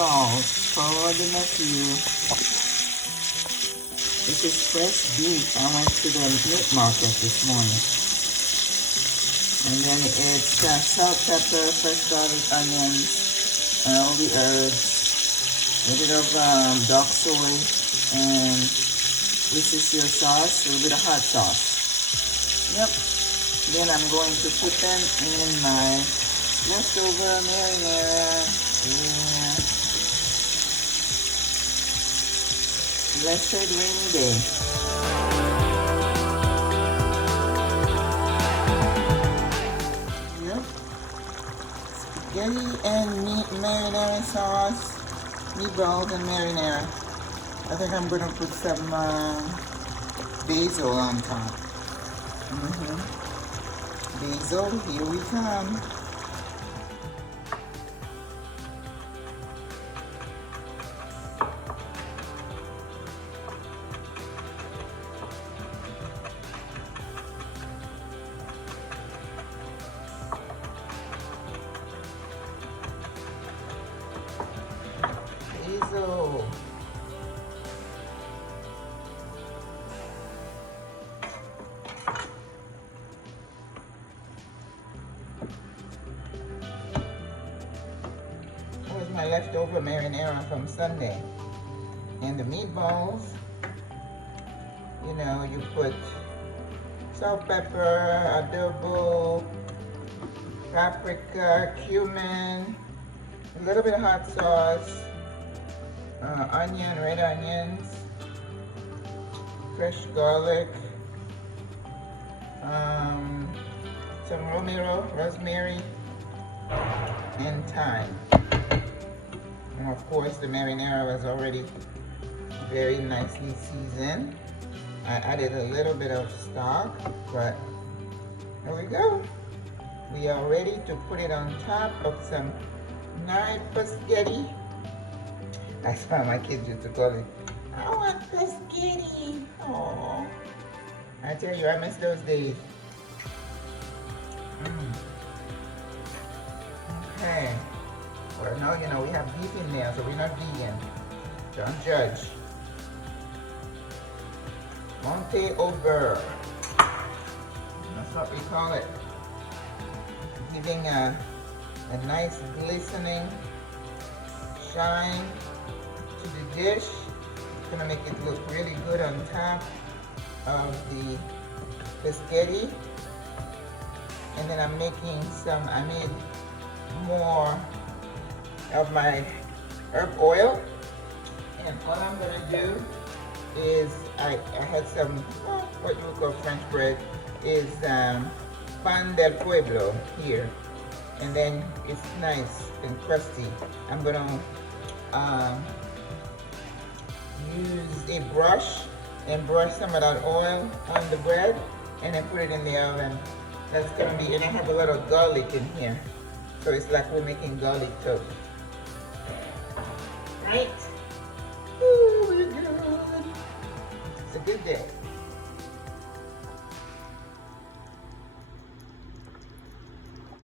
meatballs for the nephew. This is fresh beef. I went to the meat market this morning. And then it's salt, pepper, fresh garlic, onions, all the herbs, a bit of dark soy, and this is your sauce, a little bit of hot sauce. Yep. Then I'm going to put them in my leftover marinara. Yeah. Blessed rainy day. Yep. Spaghetti and meat marinara sauce, meatballs and marinara. I think I'm going to put some basil on top. Basil, here we come. Basil. My leftover marinara from Sunday. And the meatballs, you know, you put salt, pepper, adobo, paprika, cumin, a little bit of hot sauce, onion, red onions, fresh garlic, some rosemary, and thyme. And of course, the marinara was already very nicely seasoned. I added a little bit of stock, but there we go. We are ready to put it on top of some nice spaghetti. That's why my kids used to call it, I want spaghetti. Oh, I tell you, I miss those days. Okay. Well, now, you know, we have beef in there, so we're not vegan. Don't judge. Monte-au-beurre. That's what we call it. Giving a nice glistening shine to the dish. It's gonna make it look really good on top of the spaghetti. And then I made more of my herb oil, and all I'm gonna do is I had some what you would call French bread, is pan del pueblo here, and then it's nice and crusty. I'm gonna use a brush and brush some of that oil on the bread and then put it in the oven. That's gonna be, and I have a lot of garlic in here, so it's like we're making garlic toast. Right? Ooh, we're good. It's a good day.